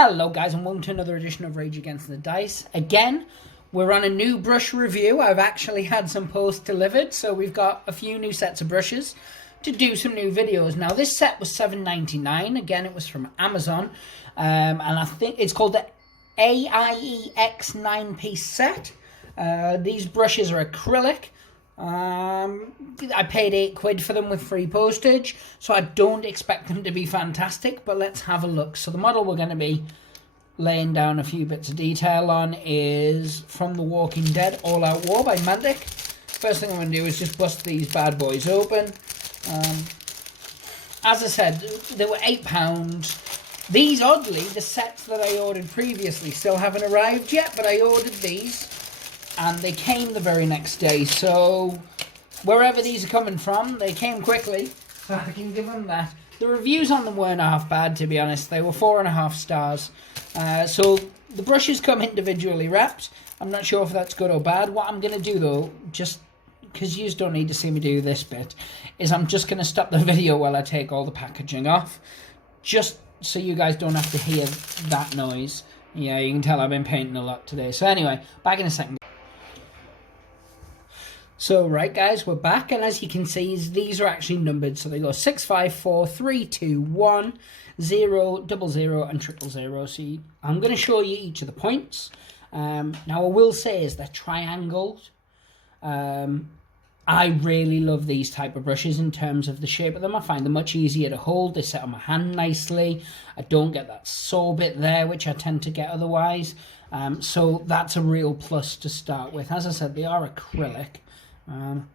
Hello guys, and welcome to another edition of Rage Against the Dice. Again, we're on a new brush review. I've actually had some posts delivered, so we've got a few new sets of brushes to do some new videos. Now this set was $7.99. Again, it was from Amazon, and I think it's called the IEX 9-piece set. These brushes are acrylic. I paid £8 for them with free postage, so I don't expect them to be fantastic, but let's have a look. So the model we're going to be laying down a few bits of detail on is from The Walking Dead All Out War by Mantic. First thing I'm going to do is just bust these bad boys open. As I said, they were £8. These, oddly, the sets that I ordered previously still haven't arrived yet, but I ordered these and they came the very next day. So wherever these are coming from, they came quickly, so I can give them that. The reviews on them weren't half bad, to be honest. They were 4.5 stars. So the brushes come individually wrapped. I'm not sure if that's good or bad. What I'm going to do, though, just because you don't need to see me do this bit, is I'm just going to stop the video while I take all the packaging off, just so you guys don't have to hear that noise. Yeah, you can tell I've been painting a lot today. So anyway, back in a second. So, right guys, we're back, and as you can see, these are actually numbered. So they go 6, 5, 4, 3, 2, 1, 0, 00, and 000. So I'm going to show you each of the points. Now, I will say is they're triangled. I really love these type of brushes in terms of the shape of them. I find them much easier to hold. They sit on my hand nicely. I don't get that sore bit there, which I tend to get otherwise. So that's a real plus to start with. As I said, they are acrylic. And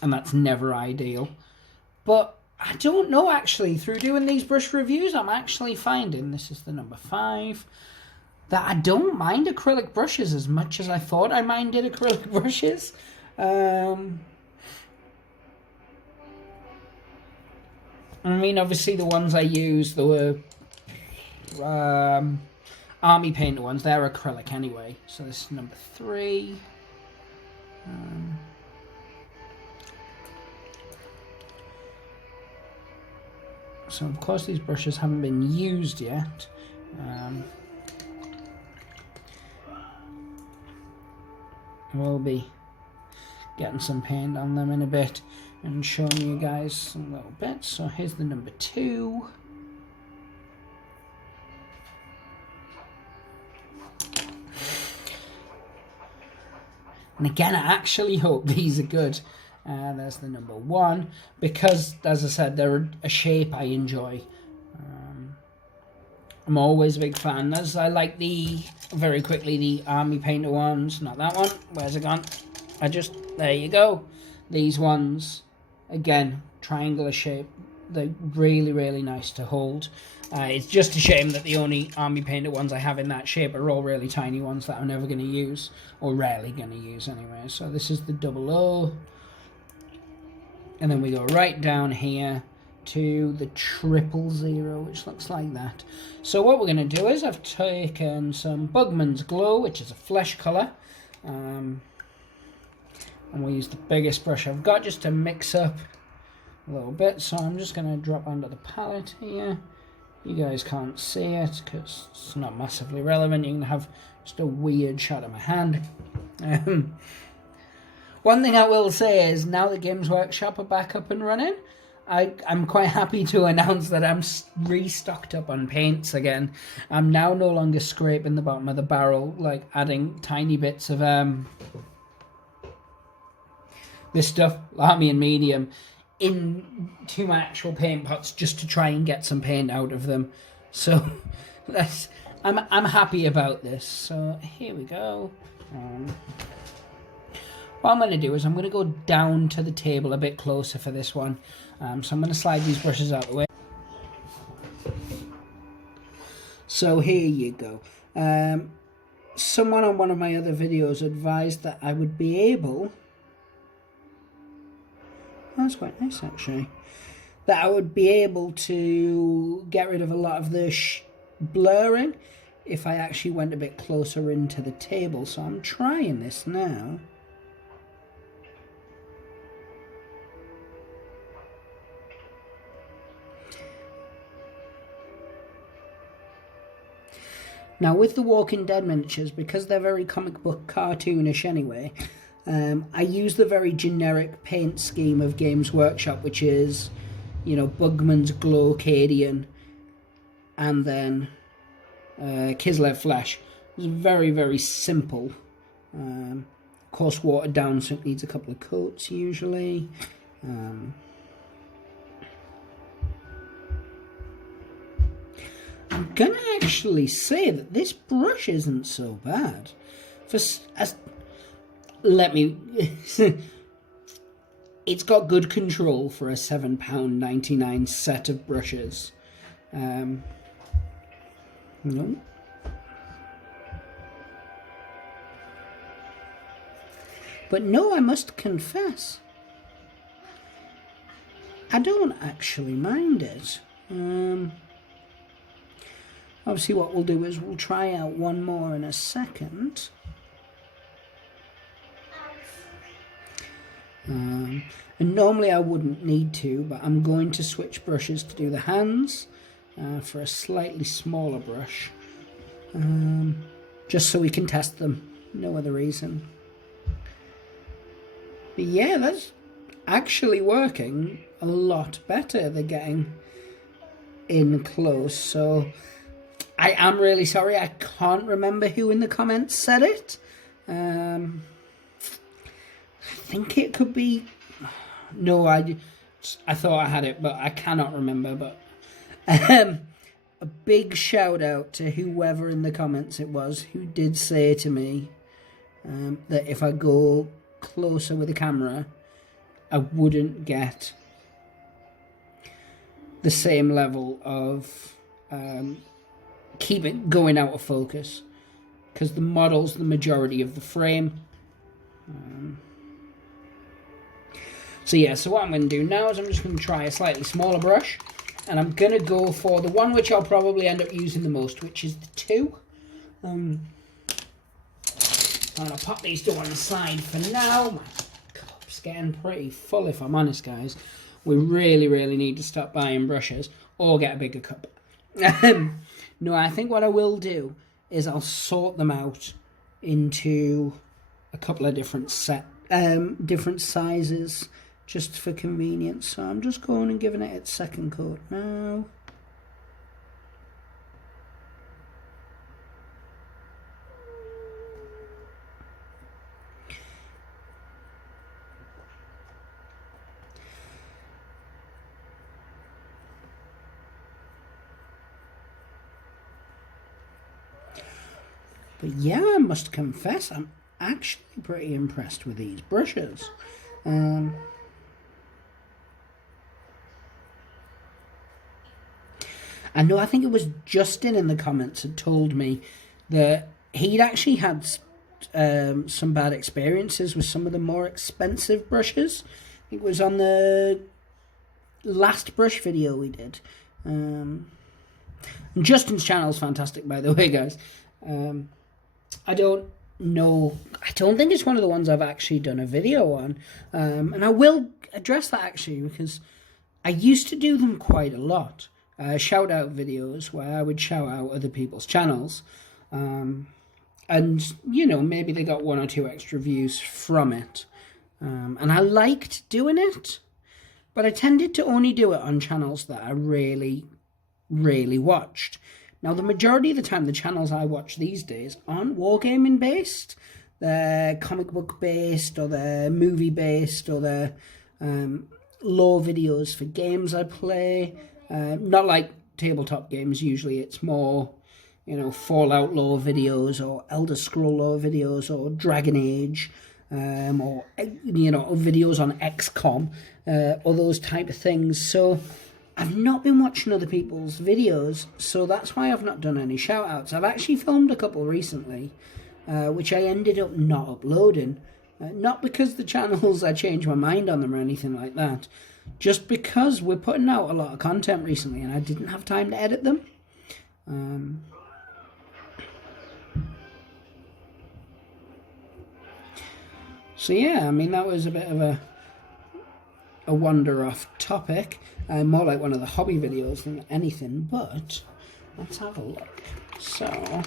that's never ideal. But I don't know, actually, through doing these brush reviews, I'm actually finding, this is the number 5, that I don't mind acrylic brushes as much as I thought I minded acrylic brushes. I mean, obviously the ones I used, there were army painter ones, they're acrylic anyway. So this is number 3. So of course these brushes haven't been used yet. We'll be getting some paint on them in a bit and showing you guys some little bits. So here's the number 2. And again, I actually hope these are good. There's the number 1, because, as I said, they're a shape I enjoy. I'm always a big fan. As I like very quickly, the army painter ones. Not that one. Where's it gone? There you go. These ones, again, triangular shape. They're really, really nice to hold. It's just a shame that the only army painter ones I have in that shape are all really tiny ones that I'm never going to use, or rarely going to use anyway. So this is the 00. And then we go right down here to the 000, which looks like that. So what we're going to do is I've taken some Bugman's Glow, which is a flesh colour. And we'll use the biggest brush I've got just to mix up a little bit. So I'm just going to drop onto the palette here. You guys can't see it because it's not massively relevant. You can have just a weird shot of my hand. One thing I will say is, now that Games Workshop are back up and running, I'm quite happy to announce that I'm restocked up on paints again. I'm now no longer scraping the bottom of the barrel, like adding tiny bits of this stuff, Lamy and Medium, into my actual paint pots just to try and get some paint out of them. So I'm happy about this. So here we go. What I'm going to do is I'm going to go down to the table a bit closer for this one. So I'm going to slide these brushes out of the way. So here you go. Someone on one of my other videos advised that I would be able... That's quite nice, actually. That I would be able to get rid of a lot of the blurring if I actually went a bit closer into the table. So I'm trying this now. Now with the Walking Dead miniatures, because they're very comic book cartoonish anyway, I use the very generic paint scheme of Games Workshop, which is, you know, Bugman's Glowcadian and then Kislev Flash. It's very, very simple. Of course, watered down, so it needs a couple of coats usually. I'm gonna actually say that this brush isn't so bad. It's got good control for a £7.99 set of brushes. No. But no, I must confess, I don't actually mind it. Obviously what we'll do is we'll try out one more in a second. And normally I wouldn't need to, but I'm going to switch brushes to do the hands for a slightly smaller brush. Just so we can test them, no other reason. But yeah, that's actually working a lot better. They're getting in close, so I am really sorry. I can't remember who in the comments said it. I think it could be... No, I thought I had it, but I cannot remember. But a big shout out to whoever in the comments it was who did say to me that if I go closer with the camera, I wouldn't get the same level of keep it going out of focus, because the model's the majority of the frame. So yeah, so what I'm going to do now is I'm just going to try a slightly smaller brush, and I'm going to go for the one which I'll probably end up using the most, which is the 2. I'm going to pop these two on the side for now. My cup's getting pretty full, if I'm honest, guys. We really need to stop buying brushes or get a bigger cup. No, I think what I will do is I'll sort them out into a couple of different sizes, just for convenience. So I'm just going and giving it its second coat now. But yeah, I must confess, I'm actually pretty impressed with these brushes. I know, I think it was Justin in the comments had told me that he'd actually had some bad experiences with some of the more expensive brushes. It was on the last brush video we did. And Justin's channel is fantastic, by the way, guys. I don't think it's one of the ones I've actually done a video on. And I will address that actually, because I used to do them quite a lot. Shout out videos where I would shout out other people's channels. And, you know, maybe they got 1 or 2 extra views from it. And I liked doing it, but I tended to only do it on channels that I really watched. Now, the majority of the time, the channels I watch these days aren't wargaming based. They're comic book based, or they're movie based, or they're lore videos for games I play. Not like tabletop games usually. It's more, you know, Fallout lore videos, or Elder Scroll lore videos, or Dragon Age, or, you know, videos on XCOM, or those type of things. So I've not been watching other people's videos, so that's why I've not done any shout-outs. I've actually filmed a couple recently, which I ended up not uploading. Not because the channels, I changed my mind on them or anything like that. Just because we're putting out a lot of content recently, and I didn't have time to edit them. So yeah, I mean, that was a bit of a wander off topic. More like one of the hobby videos than anything, but let's have a look. So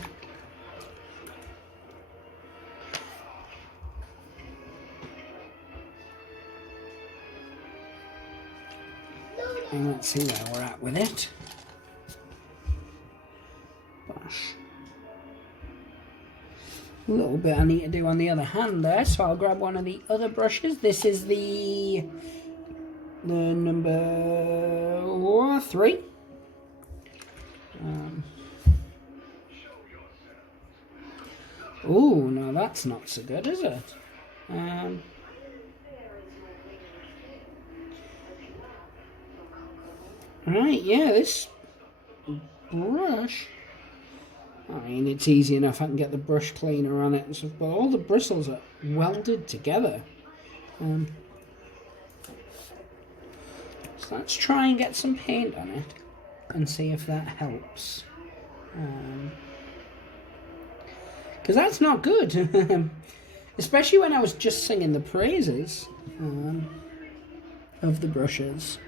And let's see where we're at with it. Gosh. A little bit I need to do on the other hand there, so I'll grab one of the other brushes. This is the number 3. Oh, no, that's not so good, is it? Right, yeah, this brush, I mean, it's easy enough. I can get the brush cleaner on it and stuff, but all the bristles are welded together. So let's try and get some paint on it and see if that helps. Because that's not good. Especially when I was just singing the praises of the brushes.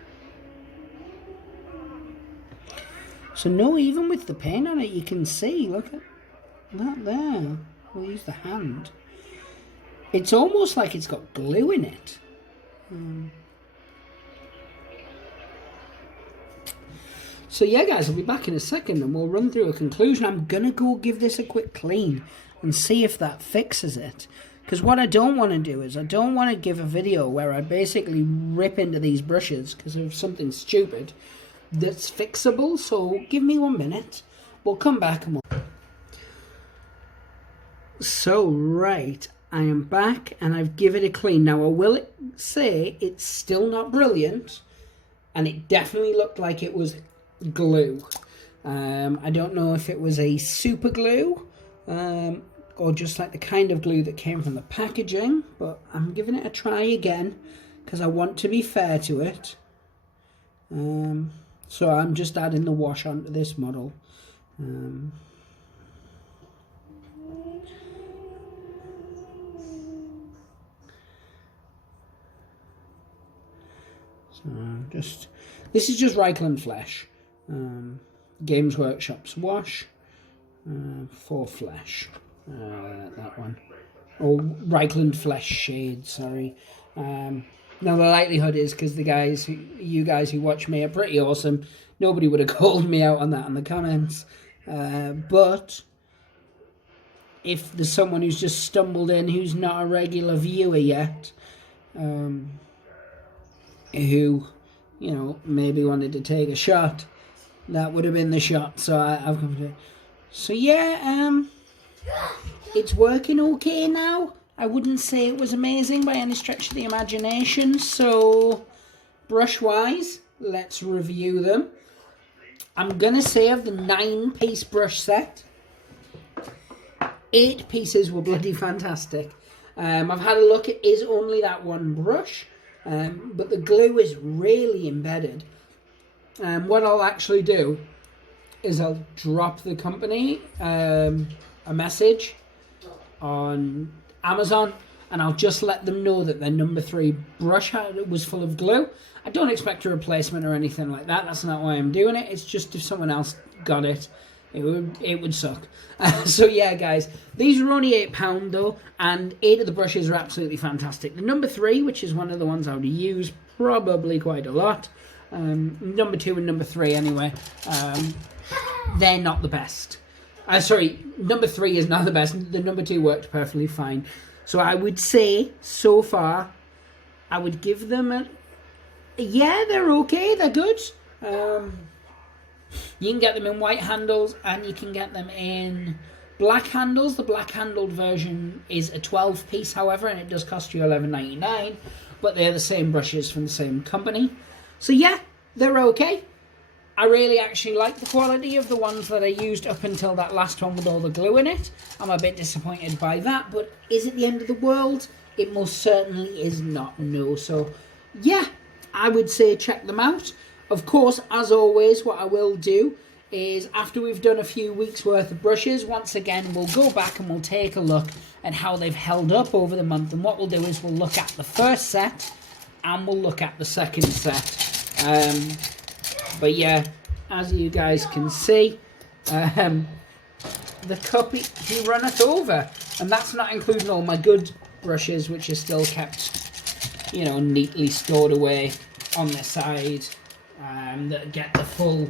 So no, even with the paint on it, you can see, look at that there. We'll use the hand. It's almost like it's got glue in it. So yeah, guys, I'll be back in a second and we'll run through a conclusion. I'm going to go give this a quick clean and see if that fixes it. Because what I don't want to do is I don't want to give a video where I basically rip into these brushes because of something stupid that's fixable. So give me 1 minute. We'll come back and we'll... So, right, I am back and I've given it a clean. Now, I will say it's still not brilliant and it definitely looked like it was glue. I don't know if it was a super glue or just like the kind of glue that came from the packaging, but I'm giving it a try again because I want to be fair to it. So I'm just adding the wash onto this model. So this is just Reichland Flesh. Games Workshop's wash for Flesh. That one. Or Reichland Flesh Shade, sorry. Now the likelihood is because you guys who watch me are pretty awesome. Nobody would have called me out on that in the comments. But if there's someone who's just stumbled in who's not a regular viewer yet, who, you know, maybe wanted to take a shot, that would have been the shot. So I've come to... So yeah, it's working okay now. I wouldn't say it was amazing by any stretch of the imagination. So brush-wise, let's review them. I'm going to say of the 9-piece brush set, 8 pieces were bloody fantastic. I've had a look, it is only that one brush. But the glue is really embedded. What I'll actually do is I'll drop the company a message on Amazon and I'll just let them know that their number 3 brush was full of glue. I don't expect a replacement or anything like that. That's not why I'm doing it. It's just if someone else got it, it would suck. So yeah, guys, these are only £8 though, and 8 of the brushes are absolutely fantastic. The number 3, which is one of the ones I would use probably quite a lot, number 2 and number 3 anyway, they're not the best. Sorry, number 3 is not the best. The number 2 worked perfectly fine. So I would say, so far, I would give them a... Yeah, they're okay, they're good. You can get them in white handles and you can get them in black handles. The black handled version is a 12-piece, however, and it does cost you $11.99, but they're the same brushes from the same company. So yeah, they're okay. I really actually like the quality of the ones that I used up until that last one with all the glue in it. I'm a bit disappointed by that, but is it the end of the world? It most certainly is not, no. So yeah, I would say check them out. Of course, as always, what I will do is after we've done a few weeks worth of brushes, once again, we'll go back and we'll take a look at how they've held up over the month. And what we'll do is we'll look at the first set and we'll look at the second set. But yeah, as you guys can see, the cup, he runneth over. And that's not including all my good brushes, which are still kept, you know, neatly stored away on the side. that get the full,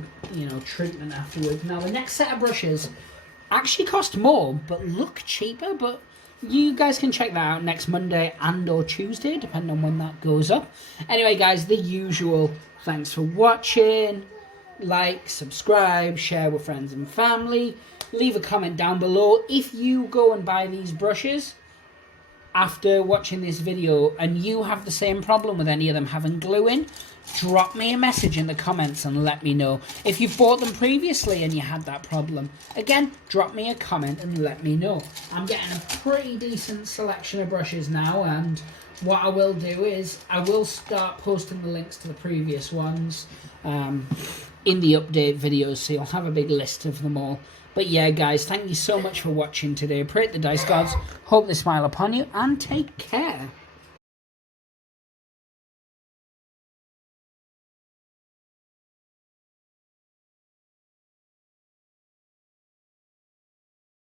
treatment afterwards. Now the next set of brushes actually cost more, but look cheaper. But you guys can check that out next Monday and or Tuesday, depending on when that goes up. Anyway, guys, the usual. Thanks for watching. Like, subscribe, share with friends and family. Leave a comment down below if you go and buy these brushes after watching this video and you have the same problem with any of them having glue in. Drop me a message in the comments and let me know. If you've bought them previously and you had that problem, again, drop me a comment and let me know. I'm getting a pretty decent selection of brushes now, and what I will do is I will start posting the links to the previous ones in the update videos, so you'll have a big list of them all. But yeah, guys, thank you so much for watching today. Pray to the dice gods, hope they smile upon you, and take care.